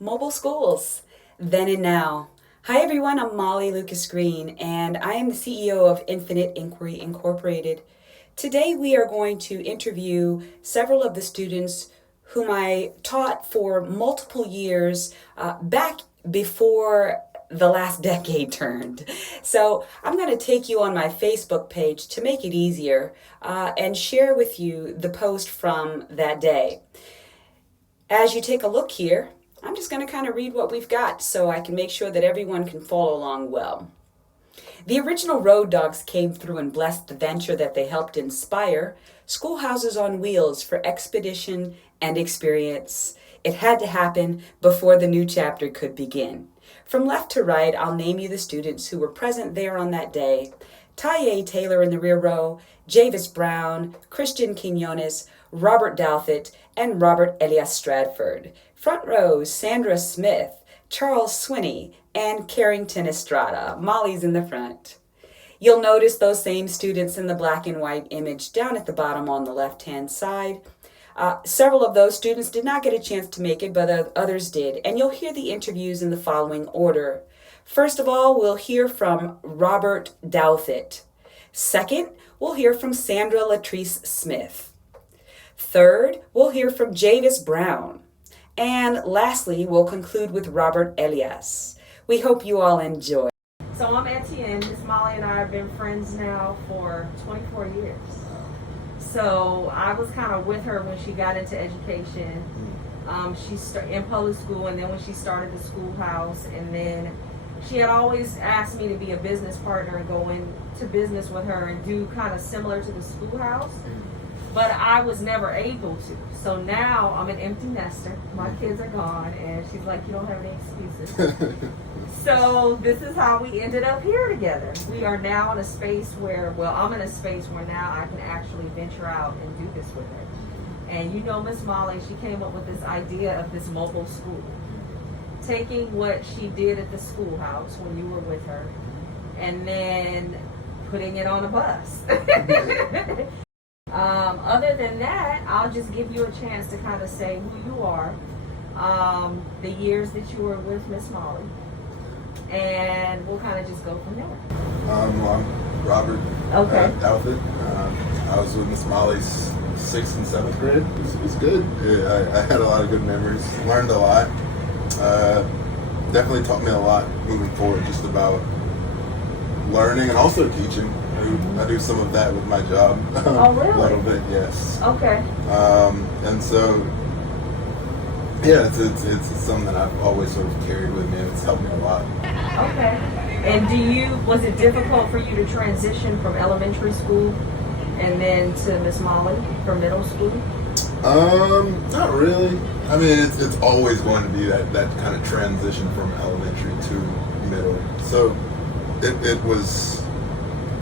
Mobile schools, then and now. Hi everyone, I'm Molly Lucas Green, and I am the CEO of Infinite Inquiry Incorporated. Today we are going to interview several of the students whom I taught for multiple years back before the last decade turned. So I'm going to take you on my Facebook page to make it easier and share with you the post from that day. As you take a look here, I'm just going to kind of read what we've got so I can make sure that everyone can follow along well. The original road dogs came through and blessed the venture that they helped inspire, schoolhouses on wheels for expedition and experience. It had to happen before the new chapter could begin. From left to right, I'll name you the students who were present there on that day. Tye Taylor in the rear row, Javis Brown, Christian Quinones, Robert Douthit, and Robert Elias Stradford. Front rows, Sandra Smith, Charles Swinney, and Carrington Estrada. Molly's in the front. You'll notice those same students in the black and white image down at the bottom on the left-hand side. Several of those students did not get a chance to make it, but others did. And you'll hear the interviews in the following order. First of all, we'll hear from Robert Douthit. Second, we'll hear from Sandra Latrice Smith. Third, we'll hear from Javis Brown. And lastly, we'll conclude with Robert Elias. We hope you all enjoy. So I'm Ettienne. Miss Molly and I have been friends now for 24 years. So I was kind of with her when she got into education. She started in public school, and then when she started the schoolhouse, and then she had always asked me to be a business partner and go into business with her and do kind of similar to the schoolhouse. But I was never able to. So now I'm an empty nester. My kids are gone, and she's like, you don't have any excuses. So this is how we ended up here together. We are now in a space where, well, I'm in a space where now I can actually venture out and do this with her. And you know Miss Molly, she came up with this idea of this mobile school. Taking what she did at the schoolhouse when you were with her, and then putting it on a bus. Other than that, I'll just give you a chance to kind of say who you are, the years that you were with Miss Molly, and we'll kind of just go from there. Well, I'm Robert Douthit. I was with Miss Molly's 6th and 7th grade. It was good. I had a lot of good memories. Learned a lot. Definitely taught me a lot moving forward, just about learning and also teaching. I do some of that with my job. Oh, really? A little bit, yes. Okay. And so, yeah, it's something that I've always sort of carried with me, and it's helped me a lot. Okay. And was it difficult for you to transition from elementary school and then to Miss Molly for middle school? Not really. I mean, it's always going to be that kind of transition from elementary to middle. So it was.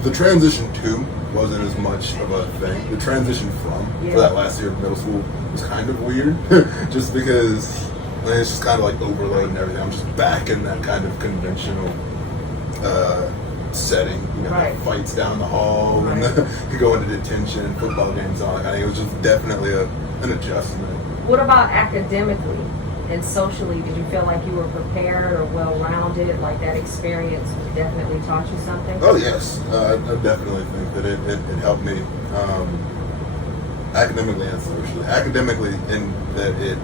The transition to wasn't as much of a thing. The transition from for that last year of middle school was kind of weird, just because it's just kind of like overload and everything. I'm just back in that kind of conventional setting. You know, right. Fights down the hall, right. And you go into detention and football games and all that kind of thing. It was just definitely an adjustment. What about academically and socially? Did you feel like you were prepared or well-rounded? Like that experience definitely taught you something? Oh yes, I definitely think that it helped me academically and socially. Academically, in that it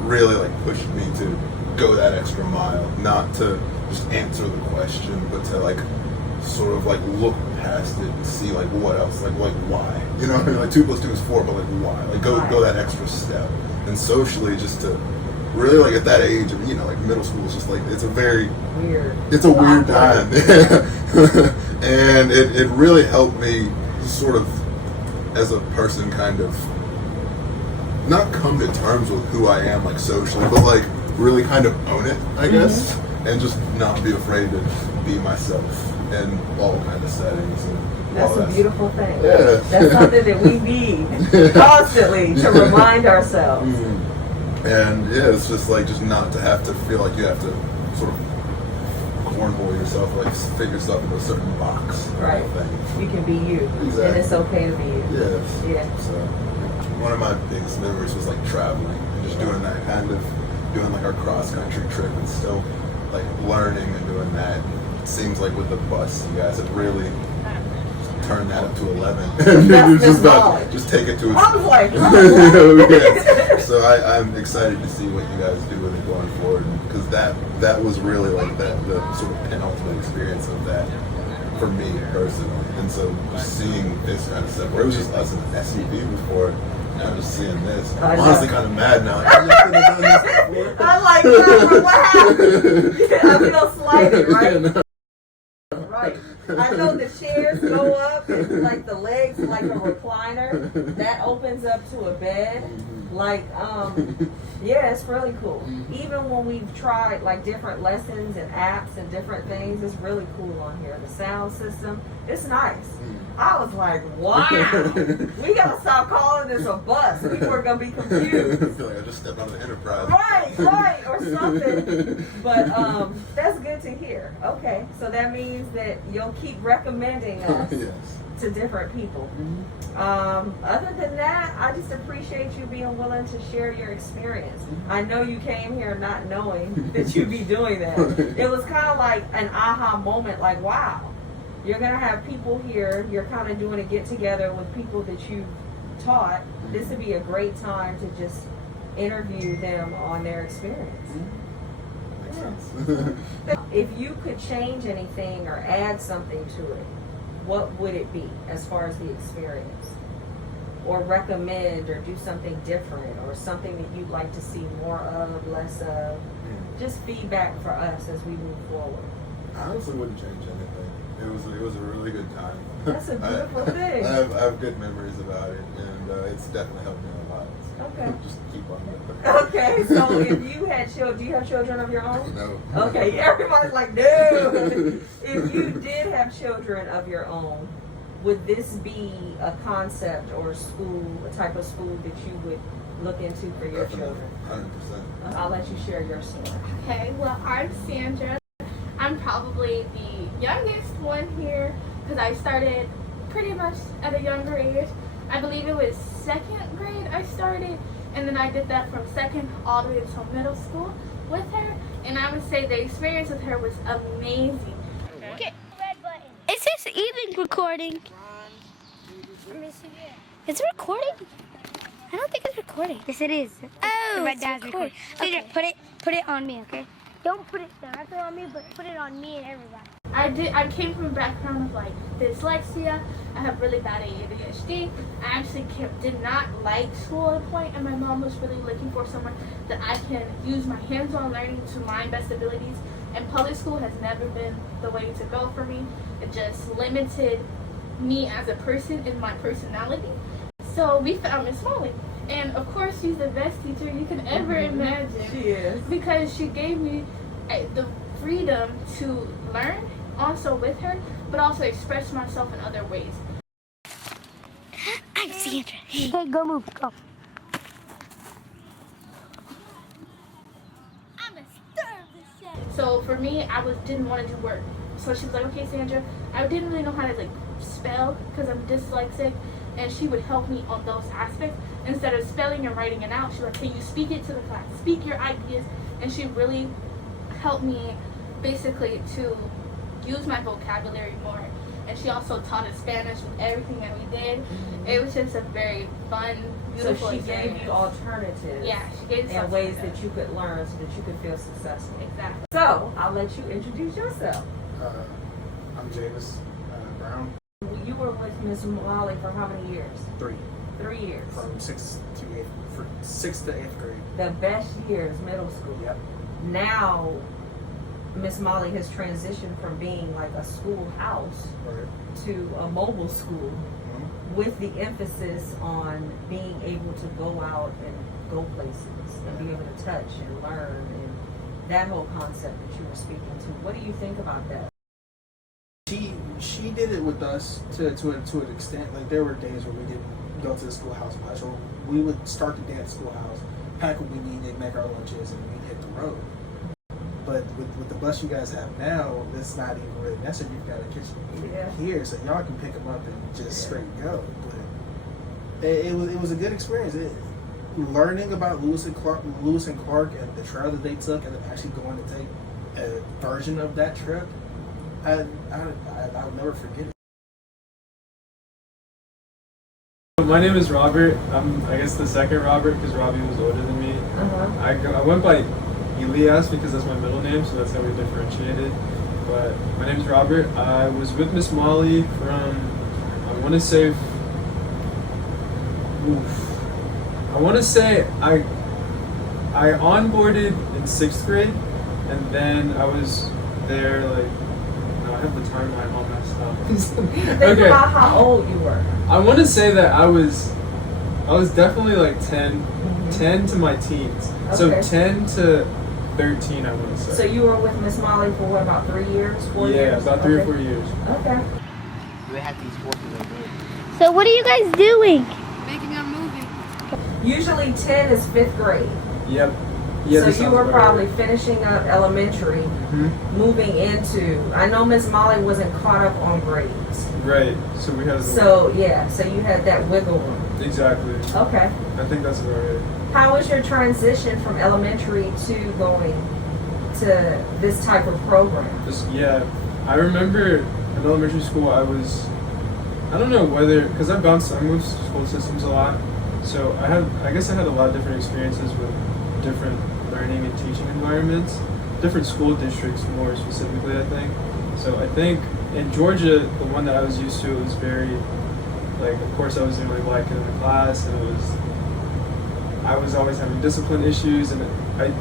really like pushed me to go that extra mile, not to just answer the question, but to like sort of like look past it and see like what else, like why, you know what I mean? Like 2 + 2 is 4, but like why? Like go that extra step. And socially, just to really like at that age, you know, like middle school is just like it's a very weird. It's a weird time, and it really helped me sort of as a person kind of not come to terms with who I am like socially, but like really kind of own it, I guess, and just not be afraid to just be myself in all kind of settings. And that's a beautiful thing. Yeah, that's something that we need constantly to remind ourselves. And yeah, it's just like just not to have to feel like you have to sort of cornhole yourself, like fit yourself into a certain box. Right. You can be you, exactly. And it's okay to be you. Yes. Yeah. So one of my biggest memories was like traveling and just doing that kind of doing like our cross country trip and still like learning and doing that. It seems like with the bus, you guys have really turned that up to 11. And just take it to its. I was like, yeah. So I'm excited to see what you guys do with it going forward, because that was really like the sort of penultimate experience of that for me personally. And so just seeing this kind of stuff, where it was just us in the SUV before, now just seeing this, I'm honestly kind of mad now. I like that. What happened? I feel slighted, right? Right. I know the chairs go up and like the legs like a recliner that opens up to a bed. Like, yeah, it's really cool. Even when we've tried like different lessons and apps and different things, it's really cool on here. The sound system, it's nice. I was like, wow, we gotta stop calling this a bus. People are gonna be confused. I feel like I just stepped on the Enterprise. Right, or something. But that's good to hear. Okay, so that means that you'll keep recommending us Yes. to different people. Other than that, I just appreciate you being willing to share your experience. I know you came here not knowing that you'd be doing that. It was kind of like an aha moment, like, wow, you're going to have people here. You're kind of doing a get together with people that you've taught. This would be a great time to just interview them on their experience. Makes sense. If you could change anything or add something to it, what would it be as far as the experience? Or recommend or do something different, or something that you'd like to see more of, less of? Just feedback for us as we move forward. I honestly wouldn't change anything. It was a really good time. That's a beautiful thing. I have good memories about it, and it's definitely helped me a lot. So Okay. just keep on going. Okay, so if you had children, do you have children of your own? No. Okay, everybody's like, no. If you did have children of your own, would this be a concept or a type of school that you would look into for your Definitely, children? 100%. I'll let you share your story. Okay, well, I'm Sandra. I'm probably the youngest one here because I started pretty much at a younger age. I believe it was 2nd grade I started, and then I did that from 2nd all the way until middle school with her, and I would say the experience with her was amazing. Okay. Is this even recording? Is it recording? I don't think it's recording. Yes, it is. Oh, Red it's Dad's recording. recording. Okay. Put it on me, okay? Don't put it directly on me, but put it on me and everybody. I came from a background of like dyslexia. I have really bad ADHD. I actually did not like school at a point, and my mom was really looking for someone that I can use my hands-on learning to my best abilities. And public school has never been the way to go for me. It just limited me as a person and my personality. So we found Miss Molly. And of course, she's the best teacher you can ever imagine. She is. Because she gave me the freedom to learn also with her, but also express myself in other ways. I'm Sandra. Okay, go move, go. I'm a star of the show. So for me, didn't want to do work. So she was like, okay, Sandra, I didn't really know how to like spell because I'm dyslexic, and she would help me on those aspects. Instead of spelling and writing it out, she was like, can you speak it to the class? Speak your ideas. And she really helped me basically to use my vocabulary more. And she also taught us Spanish with everything that we did. It was just a very fun, beautiful So she experience. gave you alternatives. Yeah, she gave us and ways that alternatives. you could learn so that you could feel successful. Exactly. So I'll let you introduce yourself. I'm James Brown. You were with Miss Molly for how many years? 3. 3 years. From 6th to 8th grade. The best years, middle school. Yep. Now, Miss Molly has transitioned from being like a schoolhouse Right. to a mobile school, Mm-hmm. with the emphasis on being able to go out and go places and be able to touch and learn, and that whole concept that you were speaking to. What do you think about that? She did it with us to an extent. Like there were days where we didn't go to the schoolhouse much, or we would start the day at the schoolhouse, pack what we needed, make our lunches, and we'd hit the road. But with the bus you guys have now, it's not even really necessary. You've got a kitchen here, so y'all can pick them up and just straight go. But it was a good experience. learning about Lewis and Clark, and the trail that they took, and then actually going to take a version of that trip, I'll never forget it. My name is Robert. I'm, I guess, the second Robert because Robbie was older than me. I went by Elias because that's my middle name, so that's how we differentiated. But my name is Robert. I was with Miss Molly from, I want to say I onboarded in 6th grade, and then I was there like, no, I have the timeline all messed up. Think about how old you were. I want to say that I was definitely like 10 to my teens. So Okay. 10 to 13, I want to say. So you were with Miss Molly for what, about 3 years, 4 years? Yeah, about 3 or Okay. 4 years. Okay. We had these forces like this. So what are you guys doing? Making a movie. Usually 10 is 5th grade. Yep. Yeah, So you were probably finishing up elementary, moving into, I know Miss Molly wasn't caught up on grades. Right. So we had. So yeah, so you had that wiggle room. Exactly. Okay. I think that's about right. How was your transition from elementary to going to this type of program? Yeah, I remember in elementary school I don't know whether, because I moved school systems a lot, so I guess I had a lot of different experiences with different learning and teaching environments, different school districts more specifically, I think. So I think in Georgia, the one that I was used to, it was very, like, of course I was the only black kid in the class, and I was always having discipline issues, and it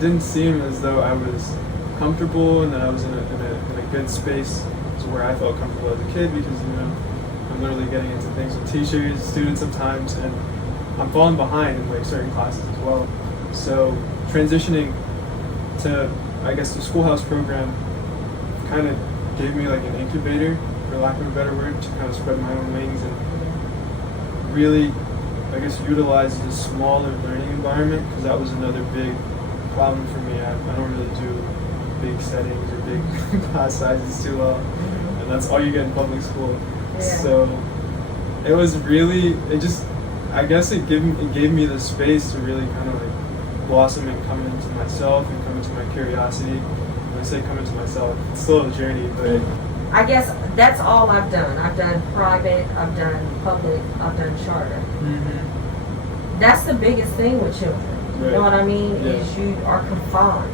didn't seem as though I was comfortable and that I was in a good space to where I felt comfortable as a kid, because, you know, I'm literally getting into things with teachers, students sometimes, and I'm falling behind in like certain classes as well. So transitioning to, I guess, the Schoolhouse program kind of gave me like an incubator, for lack of a better word, to kind of spread my own wings and really, I guess, utilize the smaller learning environment, because that was another big problem for me. I don't really do big settings or big class sizes too well, and that's all you get in public school. Yeah. So it was really, I guess it gave me the space to really kind of like blossom and come into myself and come into my curiosity. When I say come into myself, it's still a journey, but I guess that's all I've done. I've done private, I've done public, I've done charter. That's the biggest thing with children. You Right. know what I mean? Yeah. Is you are confined.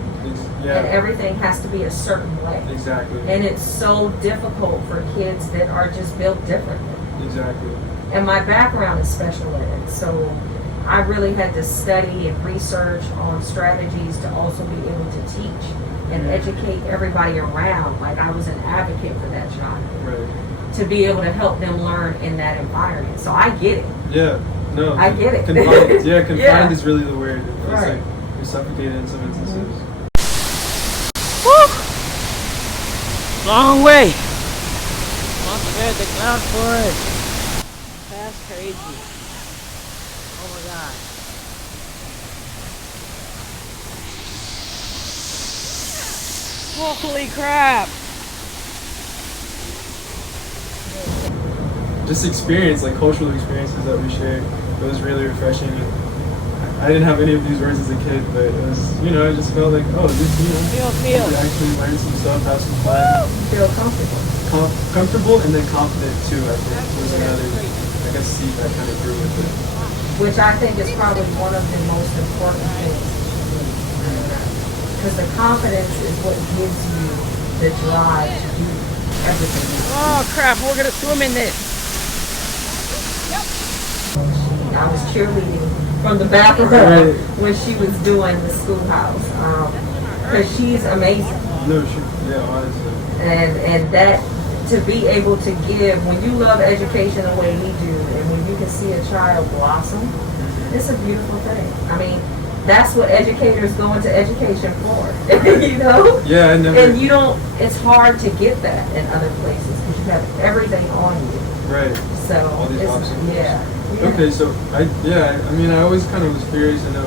yeah, And everything has to be a certain way. exactly, And it's so difficult for kids that are just built differently. exactly. And my background is special ed, so I really had to study and research on strategies to also be able to teach and educate everybody around. Like, I was an advocate for that child, Right. to be able to help them learn in that environment. So I get it. Yeah. No. I get it. Confined. Yeah, confined Yeah. is really the word. It feels Right. like you're suffocated in some instances. Long way. Not bad, the cloud forest. That's crazy. Oh my god. Holy crap. Just experience, like cultural experiences that we shared, it was really refreshing. And I didn't have any of these words as a kid, but it was, you know, I just felt like, oh, this, you know, Feel. I could actually learn some stuff, have some fun. Feel comfortable. Comfortable and then confident too, I think, was another, I guess, seed that kind of grew with it. Which I think is probably one of the most important things. Because the confidence is what gives you the drive to do everything. Oh crap, we're gonna swim in this. I was cheerleading from the background Right. when she was doing the Schoolhouse. Because she's amazing. No, yeah, honestly. And that, to be able to give, when you love education the way we do, and when you can see a child blossom, it's a beautiful thing. I mean, that's what educators go into education for, you know? Yeah, I never. And you don't, it's hard to get that in other places because you have everything on you. Right. So, All these it's, obstacles. yeah. Okay, so I mean, I always kind of was curious to know,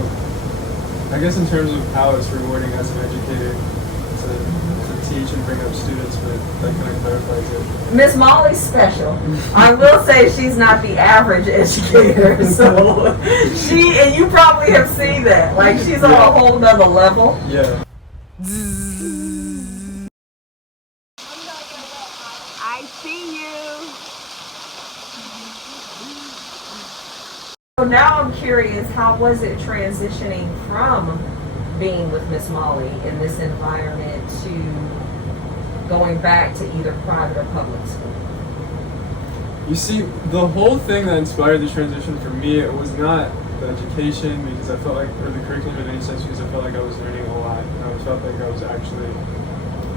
I guess in terms of how it's rewarding as an educator to teach and bring up students, but that kind of clarifies it. Miss Molly's special. I will say she's not the average educator, so and you probably have seen that. Like, she's on a whole nother level. Yeah. I see you. So now I'm curious, how was it transitioning from being with Miss Molly in this environment to going back to either private or public school? You see, the whole thing that inspired the transition for me, it was not the education, because I felt like, or the curriculum in any sense, because I felt like I was learning a lot. And I felt like I was actually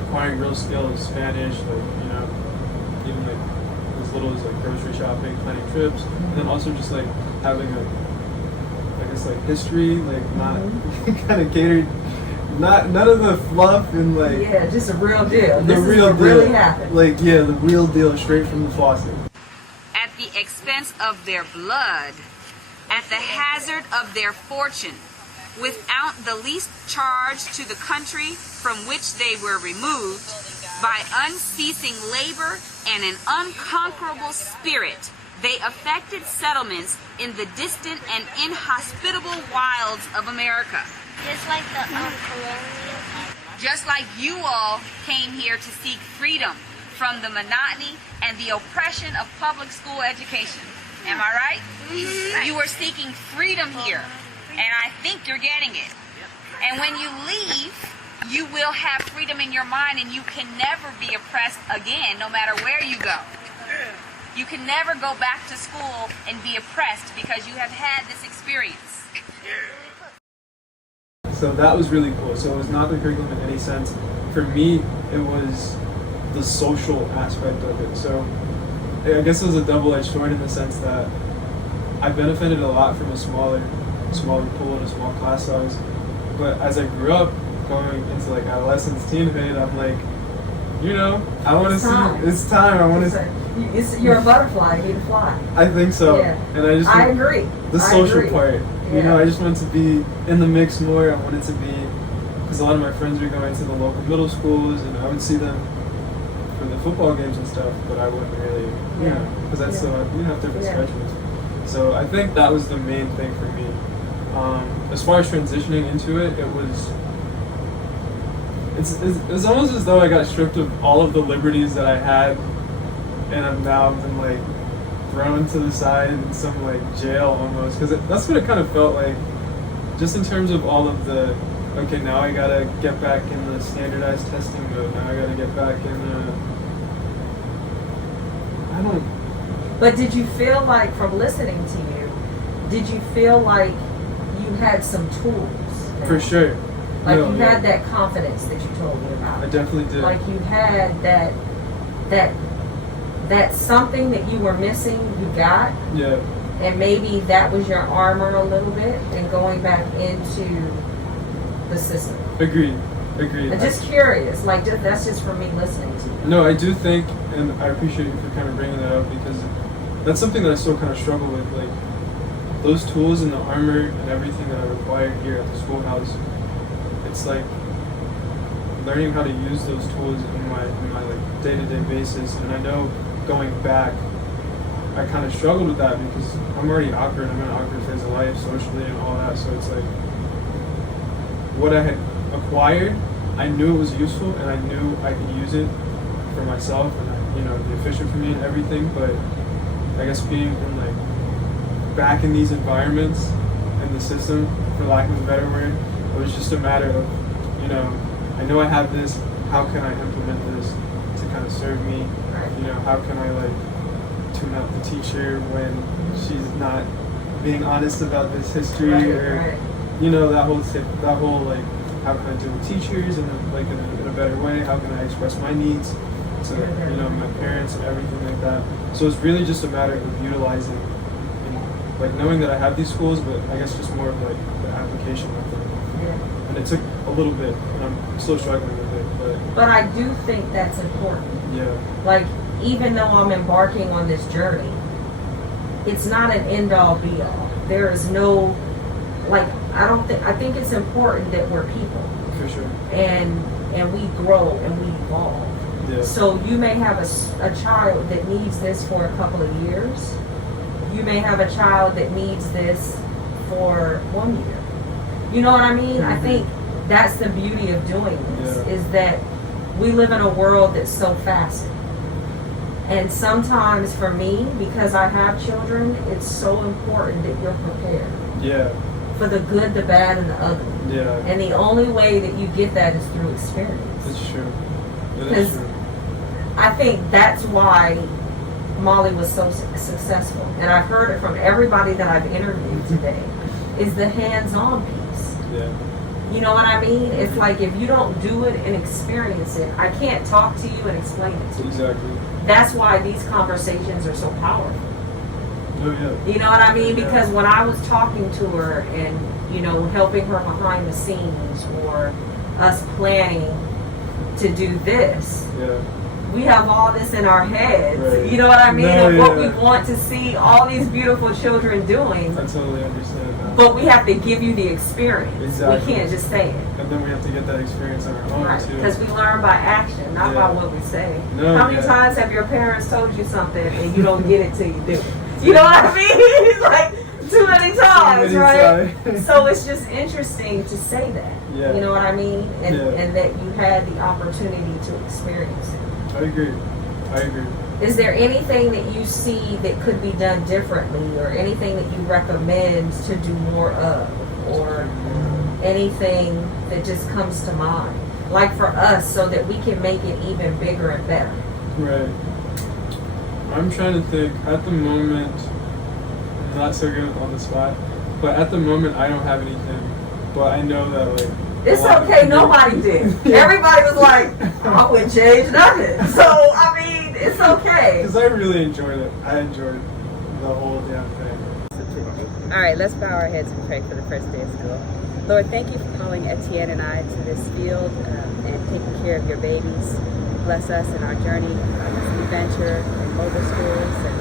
acquiring real skills, Spanish, like, you know, even like as little as like grocery shopping, planning trips, and then also just like having I guess like history, like not kind of catered, none of the fluff and like just a real deal. The this real is what deal, really happened. like the real deal, straight from the faucet. At the expense of their blood, at the hazard of their fortune, without the least charge to the country from which they were removed, by unceasing labor and an unconquerable spirit, they effected settlements in the distant and inhospitable wilds of America. Just like the colonial. Just like you all came here to seek freedom from the monotony and the oppression of public school education. Am I right? Mm-hmm. You were seeking freedom here, and I think you're getting it. And when you leave, you will have freedom in your mind, and you can never be oppressed again, no matter where you go. You can never go back to school and be oppressed because you have had this experience. So that was really cool. So it was not the curriculum in any sense. For me, it was the social aspect of it. So I guess it was a double-edged sword in the sense that I benefited a lot from a smaller pool and a small class size. But as I grew up, going into like adolescence, teenhood, I'm like, you know, I want to see. It's time. I want to. You're a butterfly. You need to fly. I think so. Yeah. And I agree. The social agree. part. Yeah. You know, I just wanted to be in the mix more. I wanted to be, because a lot of my friends were going to the local middle schools, and I would see them for the football games and stuff, but I wouldn't really, you know, because that's so you have different schedules. So I think that was the main thing for me. As far as transitioning into it, it was. It's almost as though I got stripped of all of the liberties that I had, and I've now been like thrown to the side in some like jail almost, because that's what it kind of felt like, just in terms of all of the, okay, now I gotta get back in the standardized testing mode, now I gotta get back in the, I don't. But did you feel like, from listening to you, did you feel like you had some tools? For sure. Like you had that confidence that you told me about. I definitely did. Like you had that something that you were missing, you got. Yeah. And maybe that was your armor a little bit, and going back into the system. Agreed. I'm just curious. Like that's just for me listening to you. No, I do think, and I appreciate you for kind of bringing that up, because that's something that I still kind of struggle with. Like those tools and the armor and everything that I required here at the schoolhouse. It's like learning how to use those tools in my like day-to-day basis, and I know going back, I kind of struggled with that because I'm already awkward. I'm in an awkward phase of life socially and all that. So it's like what I had acquired, I knew it was useful, and I knew I could use it for myself, and you know, be efficient for me and everything. But I guess being in like back in these environments in the system, for lack of a better word. It was just a matter of, you know, I know I have this, how can I implement this to kind of serve me? You know, how can I like tune out the teacher when she's not being honest about this history, or you know, that whole like, how can I deal with teachers in a better way? How can I express my needs to, you know, my parents and everything like that? So it's really just a matter of utilizing, and, like knowing that I have these schools, but I guess just more of like the application of them. And it took a little bit, and I'm still struggling with it. But I do think that's important. Yeah. Like, even though I'm embarking on this journey, it's not an end-all, be-all. There is no, like, I think it's important that we're people. For sure. And we grow and we evolve. Yeah. So you may have a child that needs this for a couple of years. You may have a child that needs this for 1 year. You know what I mean? I think that's the beauty of doing this, is that we live in a world that's so fast. And sometimes for me, because I have children, it's so important that you're prepared. Yeah. For the good, the bad, and the ugly. Yeah. And the only way that you get that is through experience. It's true. It is Because true. I think that's why Molly was so successful. And I've heard it from everybody that I've interviewed today, is the hands-on piece. Yeah. You know what I mean? It's like if you don't do it and experience it, I can't talk to you and explain it to you. Exactly. That's why these conversations are so powerful. Oh, yeah. You know what I mean? Yeah. Because when I was talking to her and, you know, helping her behind the scenes or us planning to do this, Yeah. we have all this in our heads. Right. You know what I mean? No, of what yeah. we want to see all these beautiful children doing. I totally understand that. But we have to give you the experience. Exactly. We can't just say it. And then we have to get that experience on our own, Right, too. because we learn by action, not by Yeah. what we say. No, How many yeah. times have your parents told you something and you don't get it till you do it? You know what I mean? It's like too many times, Too many right? times. So it's just interesting to say that. Yeah. You know what I mean? And, Yeah. and that you had the opportunity to experience it. I agree. I agree. Is there anything that you see that could be done differently, or anything that you recommend to do more of, or anything that just comes to mind? Like for us, so that we can make it even bigger and better. Right. I'm trying to think. At the moment, I'm not so good on the spot, but at the moment I don't have anything. But I know that like It's okay, nobody did. Everybody was like, I wouldn't change nothing. So, I mean, it's okay. Because I really enjoyed it. I enjoyed the whole damn thing. All right, let's bow our heads and pray for the first day of school. Lord, thank you for calling Ettienne and I to this field and taking care of your babies. Bless us in our journey on this new venture in mobile schools and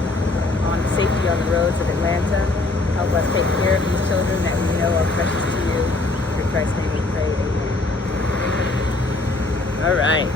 on safety on the roads of Atlanta. Help us take care of these children that we know are precious to you. In Christ's name we pray, amen. All right.